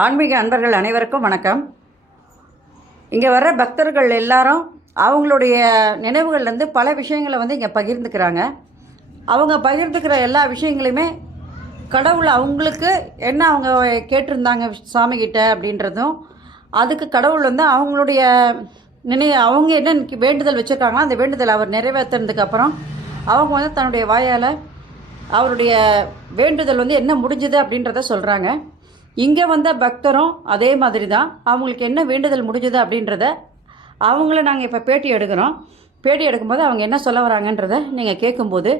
ஆன்மீக அன்பர்கள் அனைவருக்கும் வணக்கம். இங்கே வர்ற பக்தர்கள் எல்லாரும் அவங்களுடைய நினைவுகள்லேருந்து பல விஷயங்களை இங்கே பகிர்ந்துக்கிறாங்க. அவங்க பகிர்ந்துக்கிற எல்லா விஷயங்களையுமே கடவுள் அவங்களுக்கு என்ன அவங்க கேட்டிருந்தாங்க சாமிகிட்ட அப்படின்றதும், அதுக்கு கடவுள் அவங்களுடைய அவங்க என்ன வேண்டுதல் வச்சுருக்காங்களோ அந்த வேண்டுதல் அவர் நிறைவேற்றினதுக்கப்புறம் அவங்க தன்னுடைய வாயால் அவருடைய வேண்டுதல் என்ன முடிஞ்சுது அப்படின்றத சொல்கிறாங்க. இங்கே வந்த பக்தரும் அதே மாதிரி தான் அவங்களுக்கு என்ன வேண்டுதல் முடிஞ்சது அப்படின்றத அவங்கள நாங்கள் இப்போ பேட்டி எடுக்கிறோம். பேட்டி எடுக்கும்போது அவங்க என்ன சொல்ல வராங்கன்றதை நீங்கள் கேட்கும்போது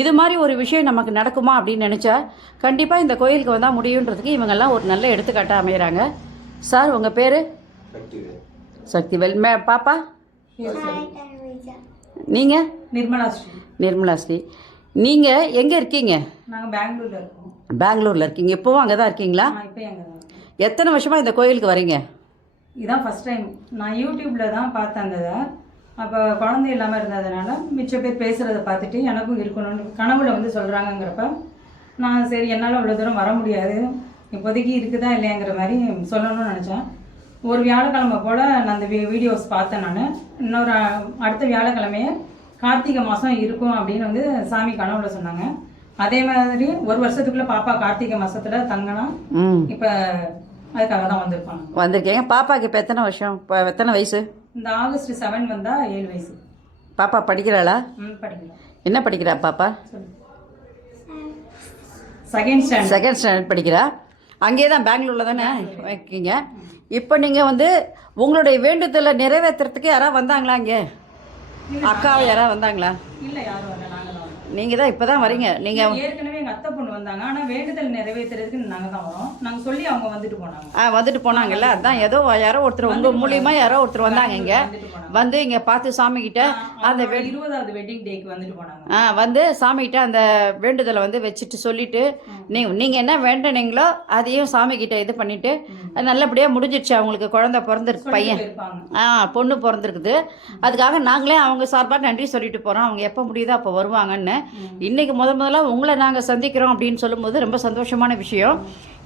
இது மாதிரி ஒரு விஷயம் நமக்கு நடக்குமா அப்படின்னு நினச்சா கண்டிப்பாக இந்த கோயிலுக்கு வந்தால் முடியுன்றதுக்கு இவங்கெல்லாம் ஒரு நல்ல எடுத்துக்காட்டாக அமைகிறாங்க. சார் உங்கள் பேர்? சக்திவேல். பாப்பா நீங்கள்? நிர்மலா ஸ்ரீ. நீங்கள் எங்கே இருக்கீங்க? நாங்கள் பெங்களூரில் இருக்கோம். பெங்களூரில் இருக்கீங்க. இப்போவும் அங்கே தான் இருக்கீங்களா? எத்தனை வருஷமாக இந்த கோயிலுக்கு வரீங்க? இதுதான் ஃபஸ்ட் டைம். நான் யூடியூப்பில் தான் பார்த்தேன் அந்த இதை. அப்போ குழந்தை இல்லாமல் இருந்ததுனால மிச்ச பேர் பேசுகிறத பார்த்துட்டு எனக்கும் இருக்கணும்னு கனவுல சொல்கிறாங்கங்கிறப்ப நான் சரி என்னால் அவ்வளோ தூரம் வர முடியாது, இப்போதைக்கு இருக்குதா இல்லையாங்கிற மாதிரி சொல்லணும்னு நினச்சேன். ஒரு வியாழக்கிழமை போல் நான் அந்த வீடியோஸ் பார்த்தேன். நான் இன்னொரு அடுத்த வியாழக்கிழமையே கார்த்திகை மாதம் இருக்கும் அப்படின்னு சாமி கனவுல சொன்னாங்க. அதே மாதிரி ஒரு வருஷத்துக்குள்ள பாப்பா கார்த்திகை மாசத்துல தங்கணும். இப்ப அதுக்காக தான் வந்திருக்கீங்க. பாப்பாக்கு இப்போ எத்தனை வருஷம், இப்போ எத்தனை வயசு? இந்த ஆகஸ்ட் 7 வந்தா 7 வயசு. பாப்பா படிக்கிறாளா? படிக்கிறா. என்ன படிக்கிறா பாப்பா? செகண்ட் ஸ்டாண்டர்ட் படிக்கிறா. அங்கேயே தான் பெங்களூரில் தானே வைக்கீங்க. இப்போ நீங்கள் உங்களுடைய வேண்டுதலை நிறைவேற்றுறதுக்கு யாராவது வந்தாங்களா? இங்கே அக்காவை யாராவது வந்தாங்களா? இல்லை, யாரும் வரல. நீங்கள் தான் இப்போ தான் வரீங்க. நீங்கள் ஏற்கனவே எங்கள் அத்தை பொண்ணு வந்தாங்க. ஆனால் வேண்டுதல் நிறைவேற்றுறதுக்கு நாங்கள் தான் வரோம். நாங்கள் சொல்லி அவங்க வந்துட்டு போனாங்க. வந்துட்டு போனாங்கல்ல. அதான் ஏதோ யாரோ ஒருத்தர் உங்கள் மூலியமாக யாரோ ஒருத்தர் வந்தாங்க. இங்கே இங்கே பார்த்து சாமிக்கிட்ட அந்த 20வது வெட்டிங் டேக்கு வந்துட்டு போனாங்க. சாமிக்கிட்ட அந்த வேண்டுதலை வச்சுட்டு சொல்லிட்டு நீங்கள் என்ன வேண்டினீங்களோ அதையும் சாமிக்கிட்ட இது பண்ணிவிட்டு நல்லபடியாக முடிஞ்சிடுச்சு. அவங்களுக்கு குழந்தை பிறந்திருக்கு, பையன் பொண்ணு பிறந்திருக்குது. அதுக்காக நாங்களே அவங்க சார்பாக நன்றி சொல்லிட்டு போகிறோம். அவங்க எப்போ முடியுதோ அப்போ வருவாங்கன்னு. இன்றைக்கி முதல்ல உங்களை நாங்கள் சந்திக்கிறோம் அப்படின்னு சொல்லும்போது ரொம்ப சந்தோஷமான விஷயம்.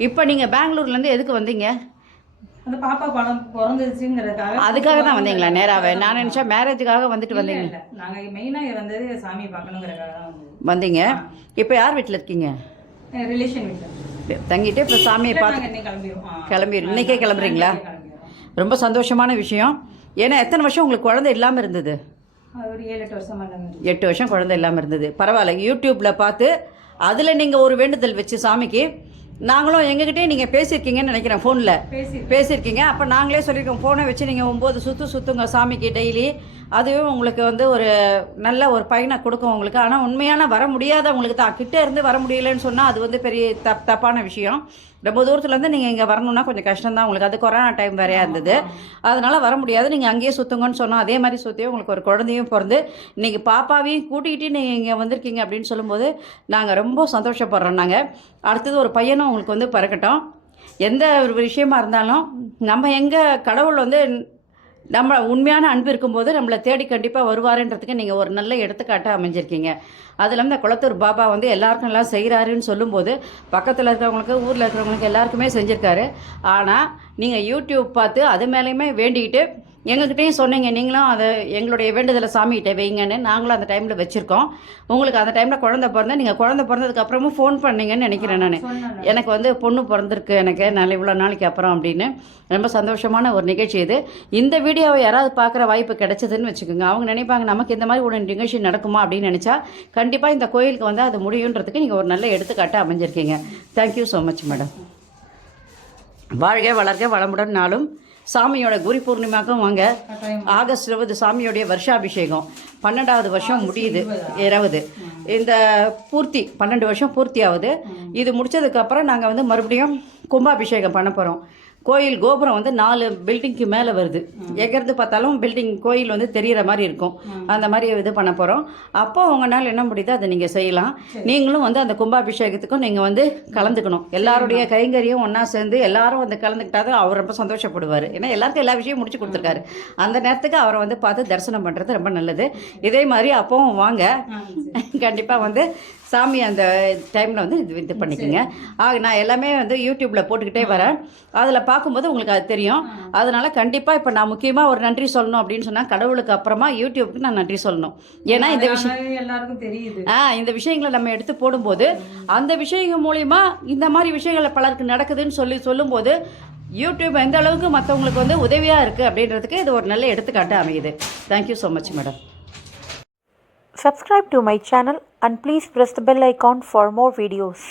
இப்போ நீங்கள் பெங்களூர்லேருந்து எதுக்கு வந்தீங்க? அந்த பாப்பா பிறந்துச்சுங்கிறதுக்காக. அதுக்காக தான் வந்தீங்களா நேராகவே? நான் நினச்சா மேரேஜுக்காக வந்துட்டு வந்தீங்க. நாங்கள் மெயினாக வந்தது சாமி பார்க்கணுங்கிறதுக்காக தான் வந்தீங்க. இப்போ யார் வீட்டில் இருக்கீங்க? ரிலேஷன் வீட்டில் தங்கிட்டு இப்போ சாமியை பார்த்து கிளம்பிடும். இன்றைக்கே கிளம்புறீங்களா? ரொம்ப சந்தோஷமான விஷயம். ஏன்னா எத்தனை வருஷம் உங்களுக்கு குழந்தை இல்லாமல் இருந்தது? ஒரு 7-8 வருஷம். 8 வருஷம் குழந்தை இல்லாமல் இருந்தது. பரவாயில்ல. யூடியூப்பில் பார்த்து அதில் நீங்கள் ஒரு வேண்டுதல் வச்சு சாமிக்கு நாங்களும் எங்ககிட்டே நீங்கள் பேசியிருக்கீங்கன்னு நினைக்கிறேன். ஃபோனில் பேசியிருக்கீங்க. அப்போ நாங்களே சொல்லியிருக்கோம், ஃபோனை வச்சு நீங்கள் 9 சுற்றுங்க சாமிக்கு டெய்லி. அதுவே உங்களுக்கு ஒரு நல்ல ஒரு பயனை கொடுக்கும் உங்களுக்கு. ஆனால் உண்மையான வர முடியாதவங்களுக்கு தான். கிட்டே இருந்து வர முடியலன்னு சொன்னால் அது பெரிய தப்பான விஷயம். ரொம்ப தூரத்துலேருந்து நீங்கள் இங்கே வரணுன்னா கொஞ்சம் கஷ்டம்தான் உங்களுக்கு. அது கொரோனா டைம் வேறையா இருந்தது, அதனால் வர முடியாது. நீங்கள் அங்கேயே சுற்றுங்கன்னு சொன்னோம். அதே மாதிரி சுற்றி உங்களுக்கு ஒரு குழந்தையும் பிறந்து இன்றைக்கி பாப்பாவையும் கூட்டிகிட்டு நீங்கள் இங்கே வந்திருக்கீங்க அப்படின்னு சொல்லும்போது நாங்கள் ரொம்ப சந்தோஷப்படுறோம். நாங்கள் அடுத்தது ஒரு பையனும் உங்களுக்கு பிறக்கட்டும். எந்த ஒரு விஷயமா இருந்தாலும் நம்ம எங்கே கடவுள் நம்ம உண்மையான அன்பு இருக்கும்போது நம்மளை தேடி கண்டிப்பாக வருவாருன்றதுக்கு நீங்கள் ஒரு நல்ல எடுத்துக்காட்டாக அமைஞ்சிருக்கீங்க. அது இல்லாமல் இந்த குளத்தூர் பாபா எல்லாருக்கும் எல்லாம் செய்கிறாருன்னு சொல்லும்போது பக்கத்தில் இருக்கிறவங்களுக்கு ஊரில் இருக்கிறவங்களுக்கு எல்லாருக்குமே செஞ்சுருக்காரு. ஆனால் நீங்கள் யூடியூப் பார்த்து அது மேலேயுமே வேண்டிக்கிட்டு எங்ககிட்டையும் சொன்னீங்க. நீங்களும் அதை எங்களுடைய வேண்டுதலை சாமிகிட்ட வைங்கன்னு நாங்களும் அந்த டைமில் வச்சுருக்கோம். உங்களுக்கு அந்த டைமில் குழந்தை பிறந்தேன். நீங்கள் குழந்தை பிறந்ததுக்கப்புறமும் ஃபோன் பண்ணீங்கன்னு நினைக்கிறேன். நான் எனக்கு பொண்ணு பிறந்திருக்கு எனக்கு நல்ல இவ்வளோ நாளைக்கு அப்புறம் அப்படின்னு. ரொம்ப சந்தோஷமான ஒரு நிகழ்ச்சி இது. இந்த வீடியோவை யாராவது பார்க்குற வாய்ப்பு கிடைச்சதுன்னு வச்சுக்கோங்க. அவங்க நினைப்பாங்க நமக்கு இந்த மாதிரி ஒரு நிகழ்ச்சி நடக்குமா அப்படின்னு நினச்சா கண்டிப்பாக இந்த கோயிலுக்கு அது முடியுன்றதுக்கு நீங்கள் ஒரு நல்ல எடுத்துக்காட்டை அமைஞ்சிருக்கீங்க. Thank you so much madam. வாழ்க வளர்க வளமுடன். நாளும் சாமியோட குரு பூர்ணிமாக்கும் வாங்க. ஆகஸ்ட் 20 சாமியோடைய வருஷாபிஷேகம். 12வது வருஷம் முடியுது. 20 இந்த பூர்த்தி 12 வருஷம் பூர்த்தி ஆகுது. இது முடித்ததுக்கப்புறம் நாங்கள் மறுபடியும் கும்பாபிஷேகம் பண்ண போகிறோம். கோயில் கோபுரம் 4 பில்டிங்க்கு மேலே வருது. எங்கேருந்து பார்த்தாலும் பில்டிங் கோயில் தெரிகிற மாதிரி இருக்கும். அந்த மாதிரி இது பண்ண போகிறோம். அப்போ உங்களால் என்ன முடியுதோ அதை நீங்கள் செய்யலாம். நீங்களும் அந்த கும்பாபிஷேகத்துக்கும் நீங்கள் கலந்துக்கணும். எல்லாருடைய கைங்கரியும் ஒன்றா சேர்ந்து எல்லாரும் கலந்துக்கிட்டாதான் அவர் ரொம்ப சந்தோஷப்படுவார். ஏன்னா எல்லாருக்கும் எல்லா விஷயம் முடிச்சு கொடுத்துருக்காரு. அந்த நேரத்துக்கு அவரை பார்த்து தரிசனம் பண்ணுறது ரொம்ப நல்லது. இதே மாதிரி அப்போவும் வாங்க. கண்டிப்பாக சாமி அந்த டைமில் வந்து இது பண்ணிக்கோங்க. நான் எல்லாமே வந்து யூடியூப்பில் போட்டுக்கிட்டே வரேன். அதில் பார்க்கும்போது உங்களுக்கு அது தெரியும். அதனால் கண்டிப்பாக இப்போ நான் முக்கியமாக ஒரு நன்றி சொல்லணும் அப்படின்னு சொன்னால் கடவுளுக்கு அப்புறமா யூடியூப்புக்கு நான் நன்றி சொல்லணும். ஏன்னா இந்த விஷயம் எல்லாருக்கும் தெரியுது. இந்த விஷயங்களை நம்ம எடுத்து போடும்போது அந்த விஷயங்கள் மூலிமா இந்த மாதிரி விஷயங்கள் பலருக்கு நடக்குதுன்னு சொல்லும்போது யூடியூப் எந்த அளவுக்கு மற்றவங்களுக்கு வந்து உதவியாக இருக்குது அப்படின்றதுக்கு இது ஒரு நல்ல எடுத்துக்காட்டு அமையுது. Thank you so much madam. Subscribe to my channel and please press the bell icon for more videos.